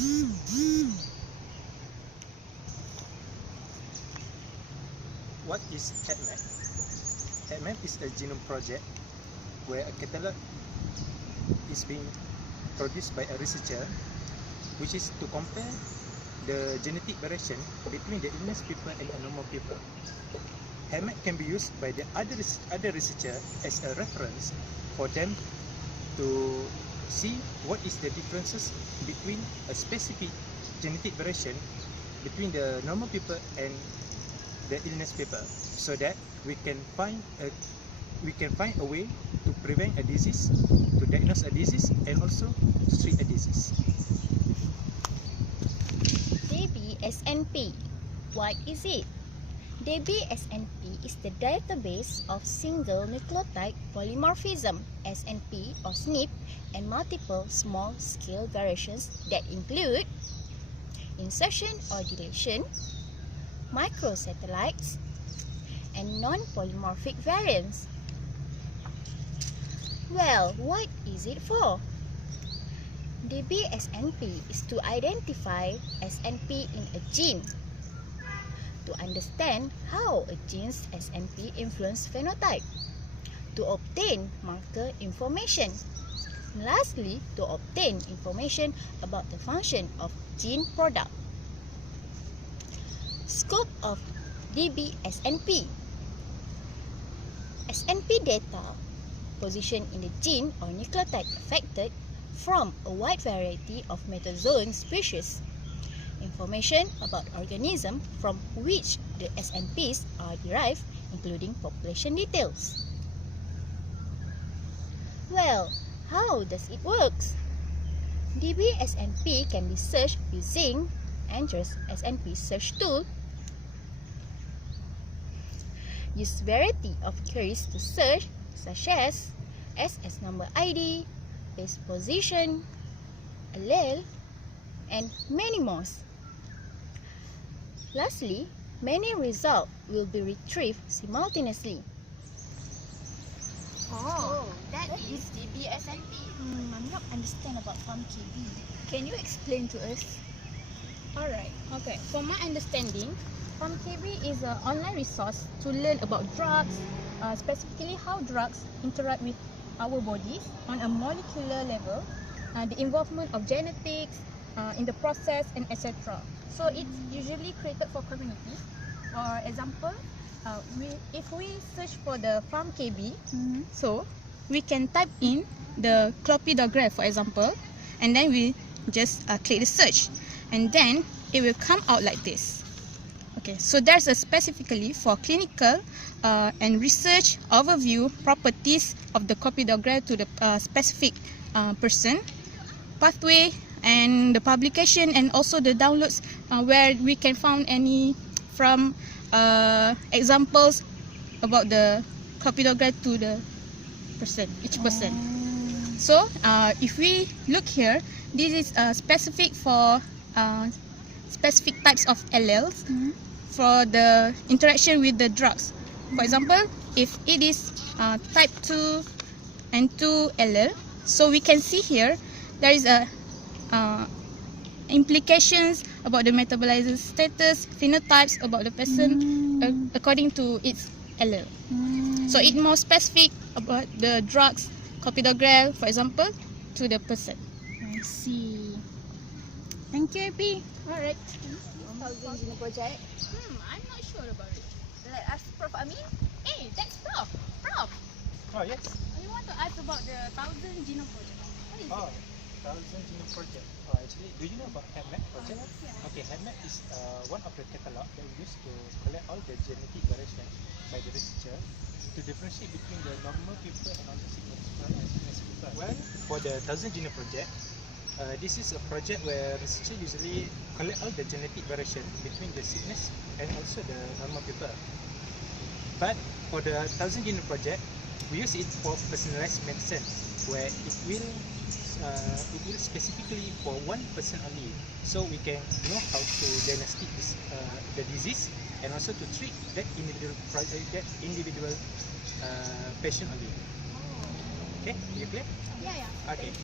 What is HapMap? HapMap is a genome project where a catalog is being produced by a researcher, which is to compare the genetic variation between the illness people and the normal people. HapMap can be used by the other researcher as a reference for them to see what is the differences between a specific genetic variation between the normal people and the illness people, so that we can find a way to prevent a disease, to diagnose a disease, and also to treat a disease. dbSNP. What is it? dbSNP is the database of single nucleotide polymorphism (SNP or SNP) and multiple small-scale variations that include insertion or deletion, microsatellites, and non-polymorphic variants. Well, what is it for? dbSNP is to identify SNP in a gene, to understand how a gene's SNP influence phenotype, to obtain marker information, and lastly, to obtain information about the function of gene product. Scope of dbSNP. SNP data position in the gene or nucleotide affected from a wide variety of metazoan species. Information about organism from which the SNPs are derived, including population details. Well, how does it work? dbSNP can be searched using Andre's SNP search tool. Use variety of queries to search, such as SS number ID, base position, allele, and many more. Lastly, many results will be retrieved simultaneously. Oh, that is dbSNP. I'm not understand about PharmGKB. Can you explain to us? Alright, okay. For my understanding, PharmGKB is an online resource to learn about drugs, specifically how drugs interact with our bodies on a molecular level, the involvement of genetics in the process, and etc. So it's usually created for communities. For example, if we search for the PharmGKB, so we can type in the clopidogrel, for example, and then we just click the search, and then it will come out like this. Okay, so there's a specifically for clinical and research overview properties of the clopidogrel to the specific person, pathway, and the publication, and also the downloads where we can find any from examples about the clopidogrel to the person, each person. So if we look here, this is specific for specific types of alleles for the interaction with the drugs. For example, if it is type 2 and 2 allele, so we can see here there is a implications about the metabolization status, phenotypes about the person according to its allele. So it's more specific about the drugs, clopidogrel, for example, to the person. I see. Thank you, AP. Alright. 1000 gene project. I'm not sure about it. Let us Prof Amin. Hey, that's Prof. Prof, Oh yes. I want to ask about the 1000 genome project. What is Oh, it? 1000 genome project. Oh, actually, do you know about HapMap project? Okay, HapMap is one of the catalog that we use to collect all the genetic variation by the researcher to differentiate between the normal people and non-sickness people. Well, for the 1000 genome project, this is a project where researchers usually collect all the genetic variation between the sickness and also the normal people. But for the 1000 genome project, we use it for personalized medicine, where it will specifically for one person only, so we can know how to diagnostic the disease and also to treat that individual patient only. Okay, you clear? Yeah. Okay.